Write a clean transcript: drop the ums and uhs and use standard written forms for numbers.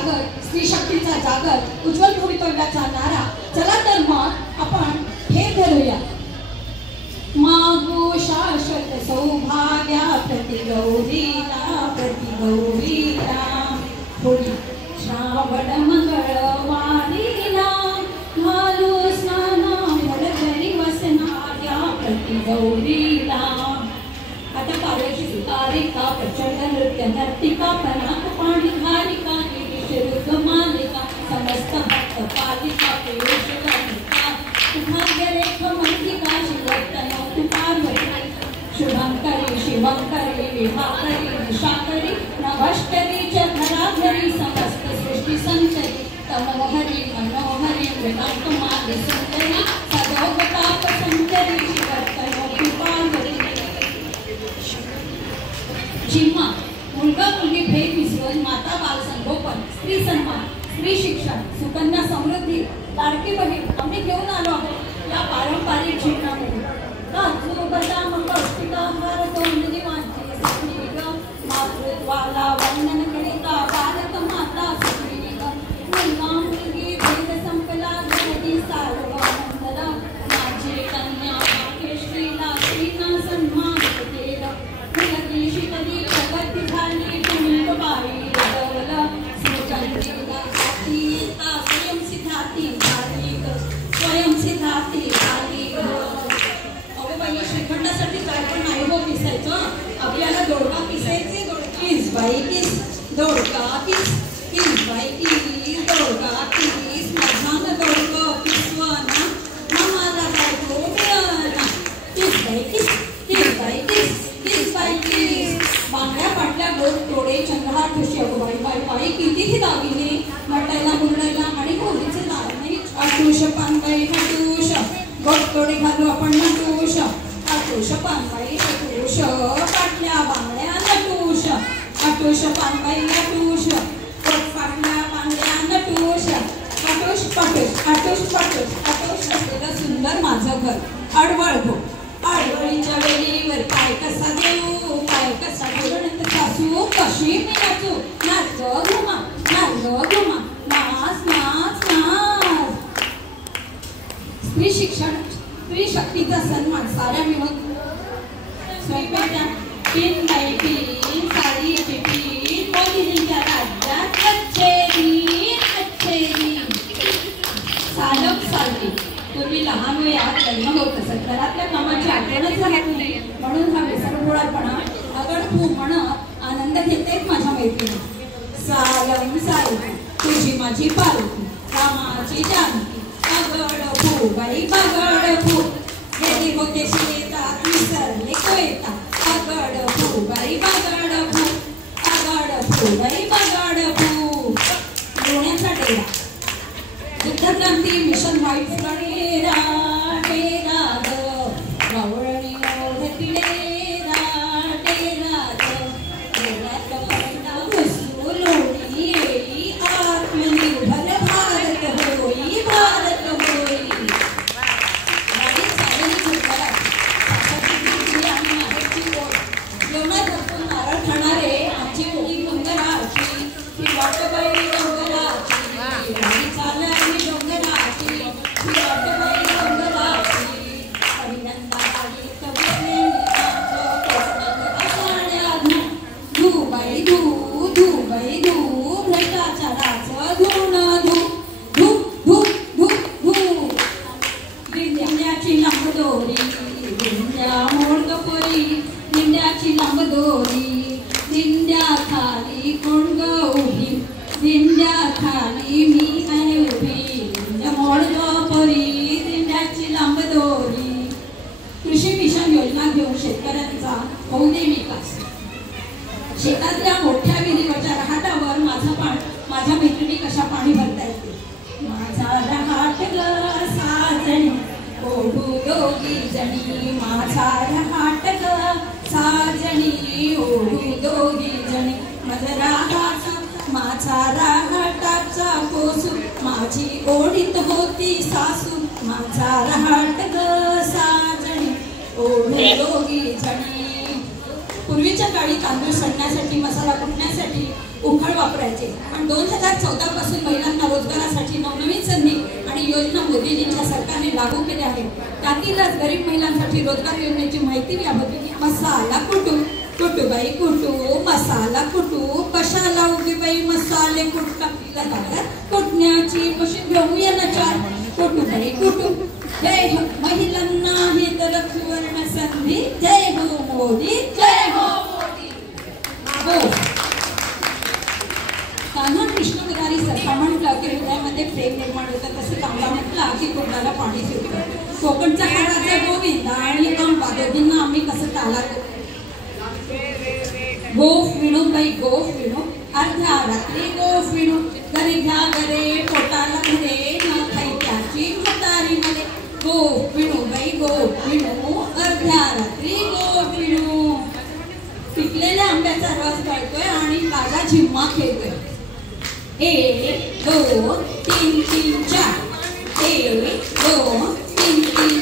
जागर, स्त्री शक्तीचा जागर, उज्ज्वल भवितव्याचा नारा. चला तर मग आपण फेर धरूया. मागो शाश्वत सौभाग्या प्रतिगौरीला प्रतिगौरीला. होळी श्रावण मंगळवारीला घालू स्नाना घरी वसणाऱ्या प्रतिगौरीला. आता पावयाची सुतारिका प्रचंड नृत्य नर्तिका पराक पाणी घालिका निरुद्ध मालिका समस्त भक्त पालिका पेश ललिका भाग्यरेख मंत्रिका शिवतन पार्वती शुभंकरी शिवंकरी विभाकरी निशाकरी नभष्टरी च धराधरी समस्त सृष्टी संचरी तमोहरी मनोहरी मृगांकमाली सुंदरी सदोगताप संचरी शिवतन पार्वती. जिम्मा मुलगा मुलगी भेद विसरून माता बाल संगोपन, स्त्री सन्मान, स्त्री शिक्षण, सुकन्या समृद्धी, लाडकी बहीण आम्ही घेऊन आलो आहोत या पारंपरिक जीवनामध्ये. काजू बदाम पौष्टिक आहार तोंडली माझी सखी ग मातृत्वाला वंदन करिता भारत माता सखी ग. मुलगा मुलगी भेद संपला घरी सार्वमंगला माझी कन्या केशरीला स्त्रीना सन्मान केला. मुलगी शिकली प्रगती झाली कुंभ बाई रडवलं सुगंधीला आतीता स्वयंसिद्धाती झाली ग स्वयंसिद्धाती झाली ग. अगो बाई श्रीखंडासाठी काय पण नाही हो पिसायचं. आपल्याला दोडका पिसायचे. किस बाई किस दोडका किस किस बाई किस दोडका किस माझानं दोडकं पिसवना मला काय तो मिळना. किस बाई किस किस बाई किस किस बाई किस. बांगड्या पाटल्या गोड तोडे चंद्रहार ठुशी. अगो बाई बाई बाई किती दागिने नटायला मुरडायला आणि गोडीचे दार नाही. आटूश पानबाई नटूश गोड तोडे घालू आपण नटूश. आटूश पानबाई नटूश पाटल्या बांगड्या नटूश. आटूश पानबाई नटूश गोड पाटल्या बांगड्या नटूश. आटूश पाटूश आटूश पाटूश आटूश असलेलं सुंदर माझं घर. अडवळ गो आडवळीच्या वेळीवर पाय कसा देऊ पाय कसा देऊ सासू कशी मी नाचू नाच घुमा नाच घुमा नाच नाच नाच. स्त्री शिक्षण स्त्री शक्तीचा सन्मान साऱ्या मिळून स्वयंपाक्या तीन बाई तीन साडीची तीन मोदींच्या राज्यात कच्चेरी कच्चेरी सालक सालवी. पूर्वी लहान वयात लग्न होत असत घरातल्या कामाची आठवणच झाली नाही म्हणून हा विसरभोळापणा अगड तू म्हणत आनंद घेतेच माझ्या मैत्रिणी. सालम सालवी तुझी माझी पालखी रामाची जानकी अगड भू बाई बगड भू. गेली होते शेतात विसरले कोयता अगड भू बाई बगड भू अगड भू बाई बगड भू. लोण्याचा डेरा युद्धक्रांती मिशन व्हाईट डेरा डेरा ग गवळणी ओढती डेरा डेरा ग डेऱ्यात पहिला घुसू लोणी येई आत्मनिर्भर भारत होई भारत होई. गाडी चालली झुकला सासरची आणि माहेरची ओढ जेवणात बसून नारळ खाणारे आमची मुली डोंगराची ती वाट बाई डोंगराची गाडी चालली डोंगराची ती वाट बाई डोंगराची. पहिल्यांदा गाडीत बसले असाड्या धू धू बाई धू धू बाई धू भ्रष्टाचाराचं धुणं धू धू धू धू धू. दिंड्याची लांबदोरी दिंड्या मोडकपोरी दिंड्याची लांबदोरी दिंड्या खाली कोण ग उभी दिंड्या खाली मी आहे उभी दिंड्या मोडकपोरी दिंड्याची लांबदोरी. कृषी मिशन योजना घेऊन शेतकऱ्यांचा होऊ दे विकास. शेतातल्या मोठ्या विहिरीवरच्या रहाटावर माझ्या मैत्रिणी कशा पाणी भरता येते. माझा रहाट ग साजणी ओढू दोघी जणी माझा रहाट ग साजणी ओढू दोघी जणी. माझा रहाटाचा कोसू माझी ओढीत होती सासू माझा रहाट ग साजणी ओढू दोघी जणी. पूर्वीच्या काळी तांदूळ सडण्यासाठी मसाला कुटण्यासाठी उखळ वापरायचे पण 2000 2014 पासून महिलांना रोजगारासाठी नवनवीन संधी आणि योजना मोदीजींच्या सरकारने लागू केल्या आहेत. त्यातीलच गरीब महिलांसाठी रोजगार योजनेची माहिती याबद्दल मसाला कुटू कुटू बाई कुटू मसाला कुटू कशाला उगी बाई मसाले कुटला कुटण्याची मशीन घेऊया ना चार कुटू बाई कुटू. जय हो महिलांना हित सुवर्ण संधी. जय हो मोदी जय हो मोदी. हो कान्हा कृष्ण मुरारी सरकार म्हटलं की हृदयामध्ये प्रेम निर्माण होतं, तसं कांबा म्हटला की कोकणाला पाणी सुटतं. कोकणचा कराचा गोविंद आणि आंबा दोघींना आम्ही कसं ताला गोफ विणू बाई गोफ विणू अर्ध्या रात्री गोफ विणू घरी घ्या घरे पोटाला घरे न खाई त्याची म्हातारी मध्ये गोफ विणू बाई गोफ विणू अर्ध्या रात्री गोफ विणू. पिकलेल्या आंब्याचा रस गळतोय आणि ताजा झिम्मा खेळतोय. 1 2 3 3 4 1 2 3 3